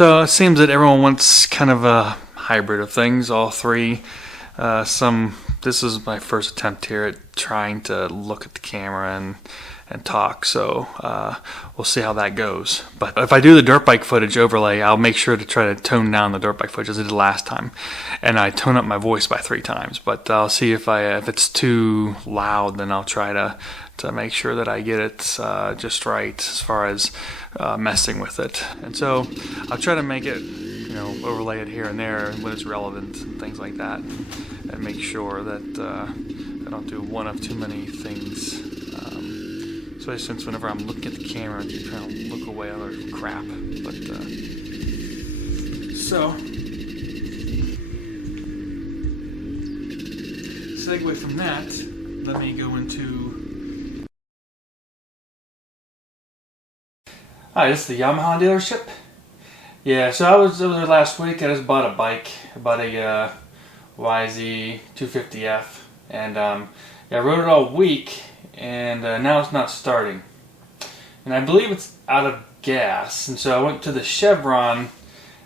So it seems that everyone wants kind of a hybrid of things, all three. This is my first attempt here at trying to look at the camera and talk, so we'll see how that goes. But if I do the dirt bike footage overlay, I'll make sure to try to tone down the dirt bike footage as I did last time, and I tone up my voice by 3 times. But I'll see if it's too loud, then I'll try to make sure that I get it just right as far as messing with it. And so I'll try to make it, overlay it here and there when it's relevant and things like that, and make sure that I don't do one of too many things. Especially since whenever I'm looking at the camera, I'm trying to look away other crap. But so segue from that, let me go into. Hi, this is the Yamaha dealership. Yeah, so I was there last week. I just bought a bike. I bought a YZ250F, and I rode it all week, and now it's not starting. And I believe it's out of gas, and so I went to the Chevron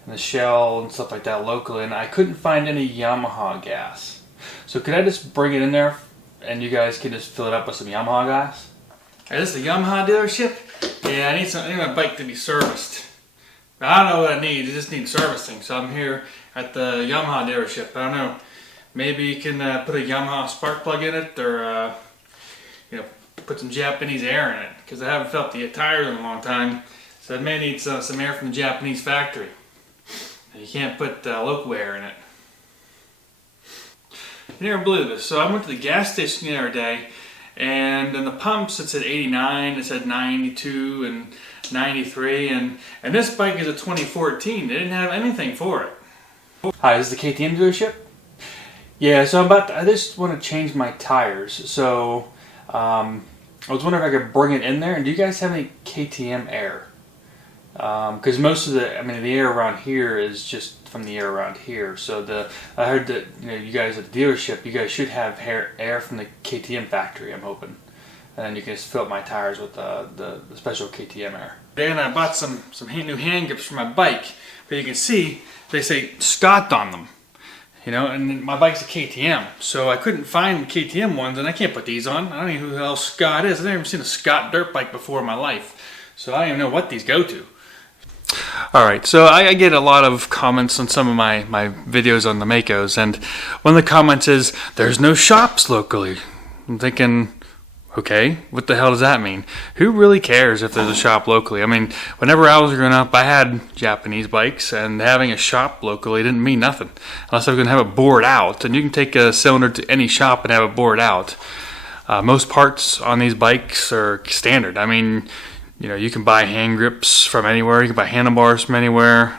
and the Shell and stuff like that locally, and I couldn't find any Yamaha gas. So could I just bring it in there, and you guys can just fill it up with some Yamaha gas? Hey, this is the Yamaha dealership. Yeah, I need my bike to be serviced. I don't know what it needs. It just needs servicing. So I'm here at the Yamaha dealership. I don't know. Maybe you can put a Yamaha spark plug in it, or put some Japanese air in it, because I haven't felt the tires in a long time. So it may need some air from the Japanese factory. You can't put local air in it. You never believe this. So I went to the gas station the other day, and in the pumps it said 89, it said 92, and 93, and this bike is a 2014. They didn't have anything for it. Hi, this is the KTM dealership. Yeah, so I just want to change my tires. So I was wondering if I could bring it in there. And do you guys have any KTM air? Because most of the air around here is just from the air around here. So I heard that you guys at the dealership, you guys should have air from the KTM factory. I'm hoping. And then you can just fill up my tires with the special KTM air. Then I bought some new hand grips for my bike, but you can see they say Scott on them, and my bike's a KTM, so I couldn't find KTM ones, and I can't put these on. I don't know who the hell Scott is. I've never seen a Scott dirt bike before in my life, so I don't even know what these go to. Alright, so I get a lot of comments on some of my videos on the Maicos, and one of the comments is, there's no shops locally. I'm thinking, okay, what the hell does that mean? Who really cares if there's a shop locally? Whenever I was growing up, I had Japanese bikes, and having a shop locally didn't mean nothing. Unless I was going to have it bored out, and you can take a cylinder to any shop and have it bored out. Most parts on these bikes are standard. You can buy hand grips from anywhere, you can buy handlebars from anywhere.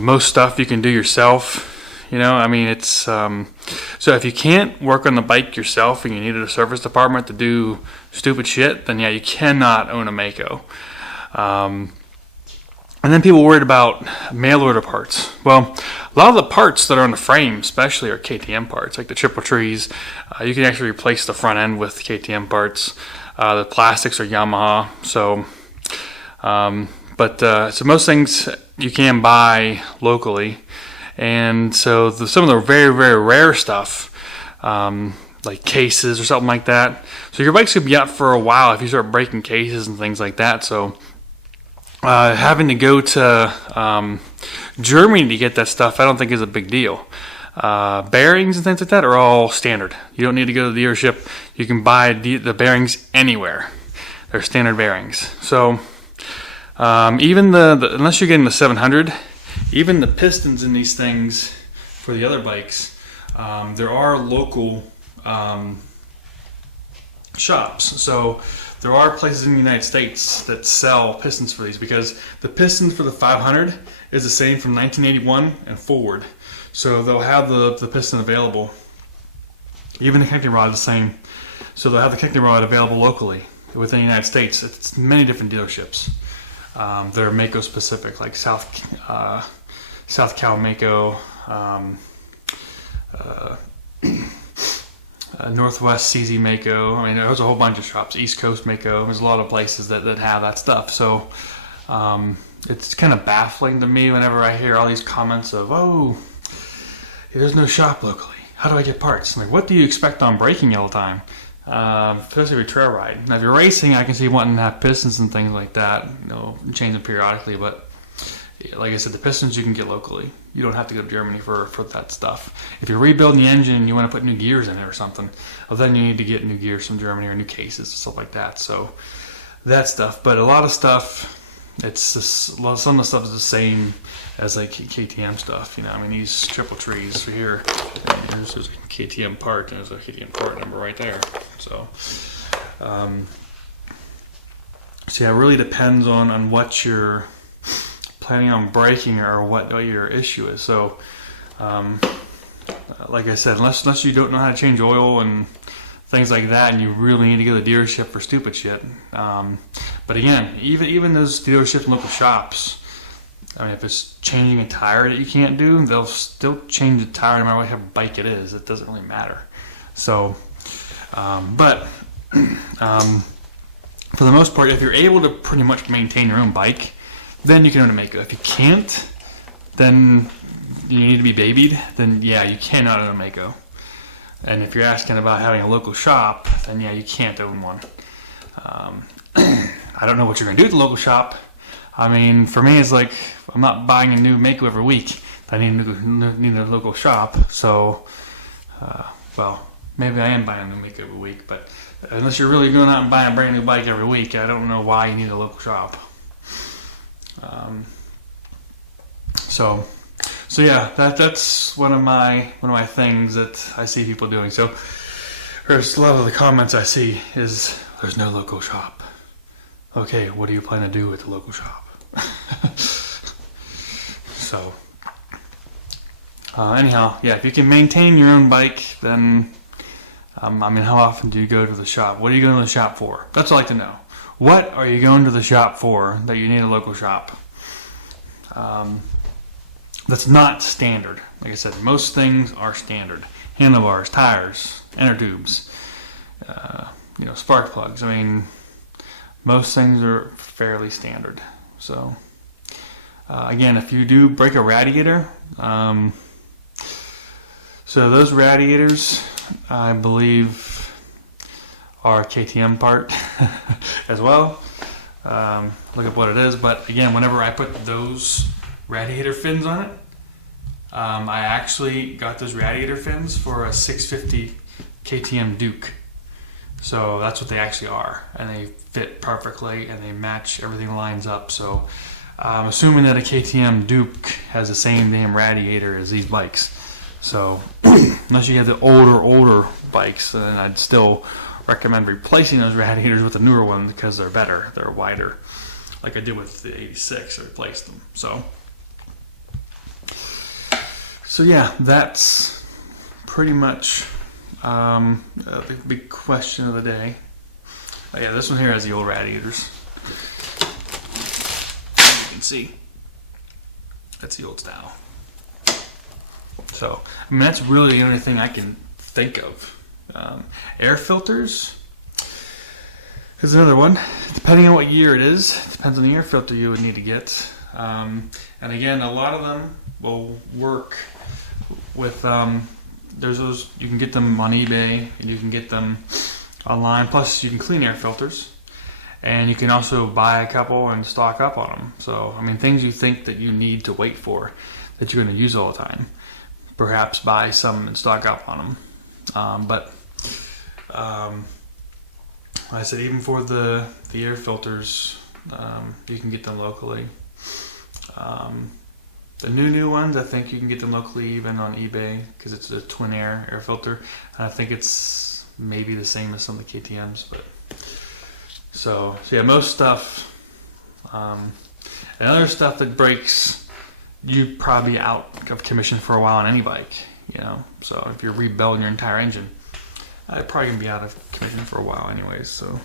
Most stuff you can do yourself. It's so if you can't work on the bike yourself and you need a service department to do stupid shit, then yeah, you cannot own a Maico. And then people worried about mail order parts. Well, a lot of the parts that are on the frame especially are KTM parts, like the triple trees. You can actually replace the front end with KTM parts. The plastics are Yamaha. So most things you can buy locally. And so some of the very, very rare stuff, like cases or something like that. So your bike's going to be out for a while if you start breaking cases and things like that. So having to go to Germany to get that stuff, I don't think is a big deal. Bearings and things like that are all standard. You don't need to go to the dealership. You can buy the bearings anywhere. They're standard bearings. So even unless you're getting the 700, even the pistons in these things for the other bikes, there are local shops. So there are places in the United States that sell pistons for these, because the piston for the 500 is the same from 1981 and forward. So they'll have the piston available. Even the connecting rod is the same. So they'll have the connecting rod available locally within the United States. It's many different dealerships. They're Maico specific, like South Cal Maico, Northwest CZ Maico. There's a whole bunch of shops. East Coast Maico. There's a lot of places that have that stuff. So it's kind of baffling to me whenever I hear all these comments of, oh, there's no shop locally. How do I get parts? I'm like, what do you expect on braking all the time? Especially with trail ride. Now, if you're racing, I can see wanting to have pistons and things like that, you know, change them periodically. But like I said, the pistons you can get locally. You don't have to go to Germany for that stuff. If you're rebuilding the engine and you want to put new gears in it or something, well, then you need to get new gears from Germany or new cases and stuff like that. So that stuff. But a lot of stuff, it's just, some of the stuff is the same as like KTM stuff. You know, I mean, these triple trees here, there's a KTM part, and there's a KTM part number right there. So, so yeah, it really depends on what you're planning on breaking or what your issue is. So, like I said, unless you don't know how to change oil and things like that, and you really need to go to the dealership for stupid shit. But again, even those dealerships and local shops, I mean, if it's changing a tire that you can't do, they'll still change the tire no matter what type of bike it is. It doesn't really matter. So, but for the most part, if you're able to pretty much maintain your own bike, then you can own a Maico. If you can't, then you need to be babied. Then yeah, you cannot own a Maico. And if you're asking about having a local shop, then yeah, you can't own one. I don't know what you're going to do at the local shop. I mean, for me, it's like, I'm not buying a new Maico every week. I need a local shop. So, well, maybe I am buying a new Maico every week. But unless you're really going out and buying a brand new bike every week, I don't know why you need a local shop. So yeah, that's one of my things that I see people doing. So there's a lot of the comments I see is there's no local shop. Okay, what do you plan to do at the local shop? So anyhow, yeah, if you can maintain your own bike, then I mean, how often do you go to the shop? What are you going to the shop for? That's what I like to know. What are you going to the shop for that you need a local shop? That's not standard. Like I said, most things are standard. Handlebars, tires, inner tubes, you know, spark plugs. I mean, most things are fairly standard. So, again, if you do break a radiator, so those radiators, I believe, are a KTM part as well. Look up what it is. But again, whenever I put those radiator fins on it, I actually got those radiator fins for a 650 KTM Duke. So that's what they actually are, and they fit perfectly and they match, everything lines up. So I'm assuming that a KTM Duke has the same damn radiator as these bikes. So unless you have the older bikes, then I'd still recommend replacing those radiators with the newer ones because they're better, they're wider. Like I did with the 86, I replaced them. So yeah, that's pretty much the big question of the day. Oh yeah, this one here has the old radiators. As you can see, that's the old style. So, I mean, that's really the only thing I can think of. Air filters is another one. Depending on what year it is, depends on the air filter you would need to get. And again, a lot of them will work with, there's those, you can get them on eBay and you can get them online. Plus, you can clean air filters. And you can also buy a couple and stock up on them. So, I mean, things you think that you need to wait for, that you're going to use all the time. Perhaps buy some and stock up on them. But like I said, even for the air filters, you can get them locally. The new ones, I think you can get them locally even on eBay because it's a twin air filter. And I think it's maybe the same as some of the KTMs. But so yeah, most stuff. And other stuff that breaks, you probably out of commission for a while on any bike, you know. So if you're rebuilding your entire engine, I'd probably gonna be out of commission for a while anyways. So,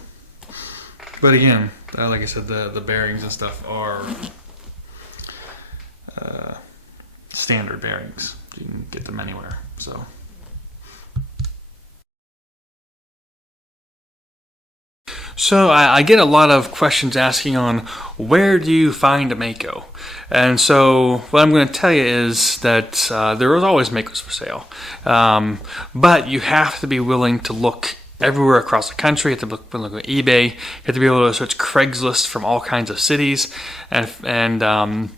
but again, like I said, the bearings and stuff are standard bearings. You can get them anywhere. So I get a lot of questions asking on where do you find a Maico? And so what I'm going to tell you is that there is always Maicos for sale. But you have to be willing to look everywhere across the country. You have to look at eBay. You have to be able to search Craigslist from all kinds of cities. And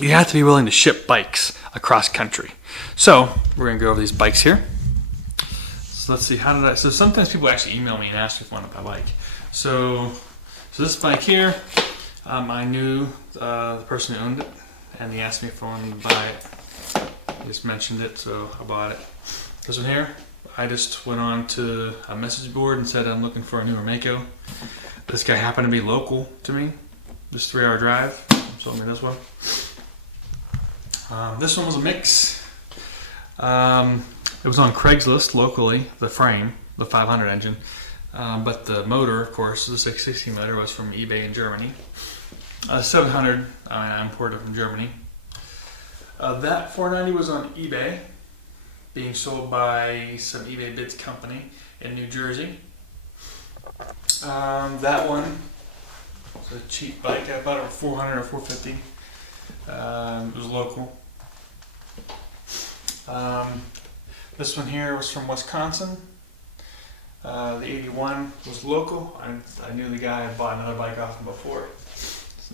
you have to be willing to ship bikes across country. So we're going to go over these bikes here. So let's see, so sometimes people actually email me and ask me if I want to buy a bike. So this bike here, I knew the person who owned it, and he asked me if I wanted to buy it. He just mentioned it, so I bought it. This one here, I just went on to a message board and said I'm looking for a newer Maico. This guy happened to be local to me, just 3-hour drive, sold me this one. This one was a mix. It was on Craigslist locally, the frame, the 500 engine, but the motor, of course, the 660 motor was from eBay in Germany. 700, I imported from Germany. That 490 was on eBay, being sold by some eBay bids company in New Jersey. That one was a cheap bike. I bought it for $400 or $450. It was local. This one here was from Wisconsin. The 81 was local. I knew the guy. I bought another bike off him before.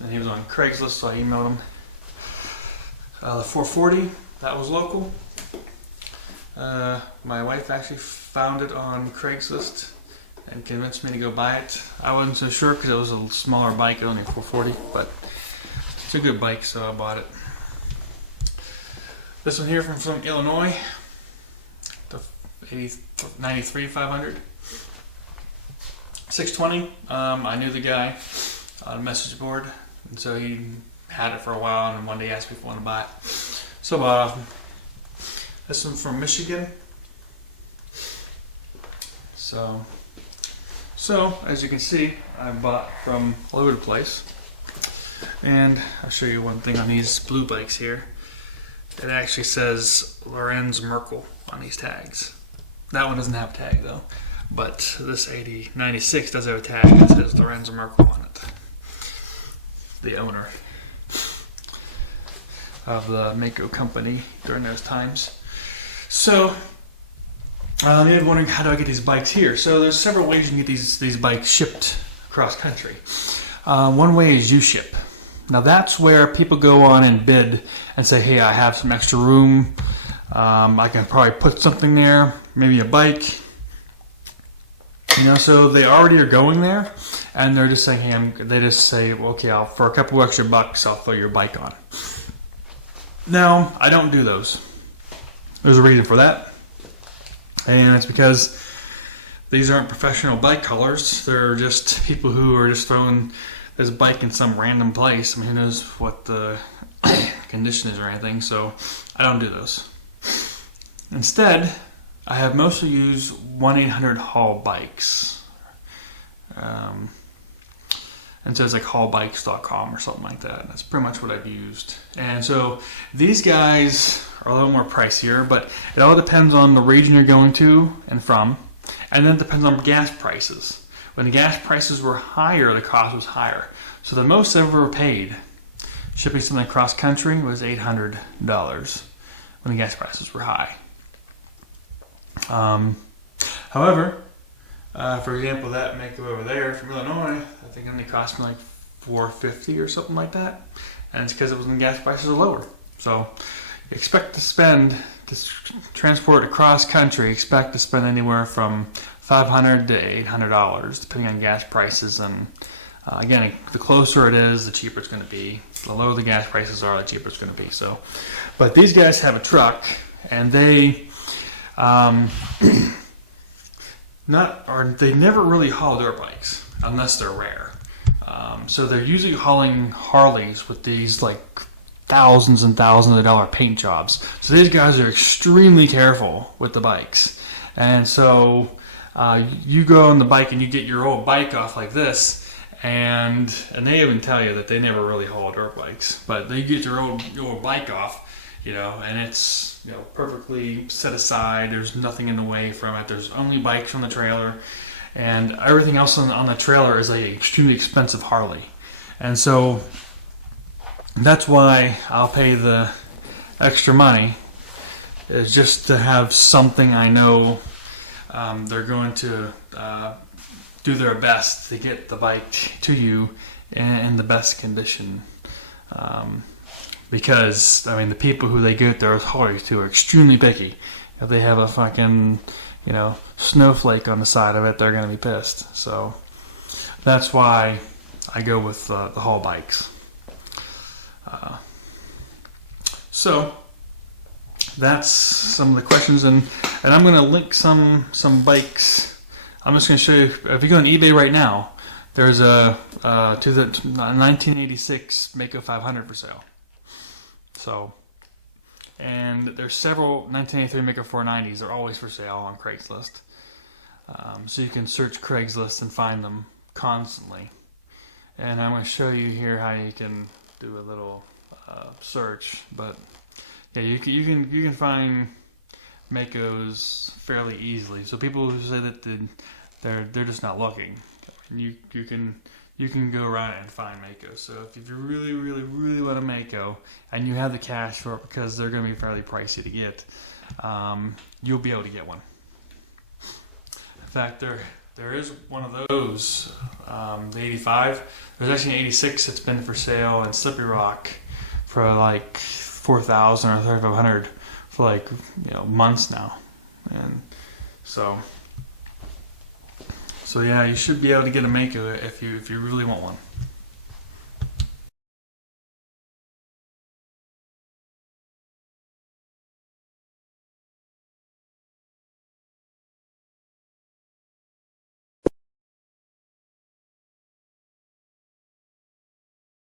And he was on Craigslist, so I emailed him. The 440, that was local. My wife actually found it on Craigslist and convinced me to go buy it. I wasn't so sure because it was a smaller bike, only a 440, but it's a good bike, so I bought it. This one here from Illinois, the 93 500. 620, I knew the guy on a message board, and so he had it for a while, and one day he asked me if I wanted to buy it. So I bought it off him. This one from Michigan. So as you can see, I bought from all over the place. And I'll show you one thing on these blue bikes here. It actually says Lorenz Merkel on these tags. That one doesn't have a tag though, but this 96 does have a tag that says Lorenz Merkel on it. The owner of the Maico company during those times. So you're wondering, how do I get these bikes here? So there's several ways you can get these bikes shipped across country. One way is U-Ship. Now that's where people go on and bid and say, hey, I have some extra room. I can probably put something there, maybe a bike. So they already are going there, and they're just saying, hey, they just say, well, okay, for a couple extra bucks, I'll throw your bike on. Now, I don't do those. There's a reason for that, and it's because these aren't professional bike colors. They're just people who are just throwing this bike in some random place. I mean, who knows what the condition is or anything, so I don't do those. Instead, I have mostly used 1-800-HAUL bikes. And so it's like haulbikes.com or something like that. That's pretty much what I've used. And so these guys are a little more pricier, but it all depends on the region you're going to and from. And then it depends on gas prices. When the gas prices were higher, the cost was higher. So the most I've ever paid shipping something across country was $800 when the gas prices were high. However, for example, that Maico over there from Illinois, I think it only cost me like $450 or something like that, and it's because it was when gas prices are lower. So, expect to spend to transport across country. Expect to spend anywhere from $500 to $800, depending on gas prices. And again, the closer it is, the cheaper it's going to be. The lower the gas prices are, the cheaper it's going to be. So, but these guys have a truck, and they they never really haul dirt bikes unless they're rare. So they're usually hauling Harleys with these like thousands and thousands of dollar paint jobs. So these guys are extremely careful with the bikes. And so you go on the bike and you get your old bike off like this, and they even tell you that they never really haul dirt bikes, but they get your old bike off, and it's perfectly set aside. There's nothing in the way from it. There's only bikes on the trailer, and everything else on the trailer is like an extremely expensive Harley. And so that's why I'll pay the extra money, is just to have something I know they're going to do their best to get the bike to you in the best condition. Because, I mean, the people who they get their Harleys to are extremely picky. If they have a fucking, snowflake on the side of it, they're going to be pissed. So that's why I go with the Hall bikes. So that's some of the questions, and I'm going to link some bikes. I'm just going to show you. If you go on eBay right now, there's a 1986 Maico 500 for sale. So, and there's several 1983 Maico 490s. They're always for sale on Craigslist. So you can search Craigslist and find them constantly. And I'm going to show you here how you can do a little search. But yeah, you can find Maicos fairly easily. So people who say that they're just not looking, you can go around and find Maicos. So if you really want a Maico and you have the cash for it, because they're going to be fairly pricey to get, you'll be able to get one. In fact, there is one of those, the 85. There's actually an 86 that's been for sale in Slippery Rock for like $4,000 or $3,500 for like months now, and so yeah, you should be able to get a Maico if you really want one.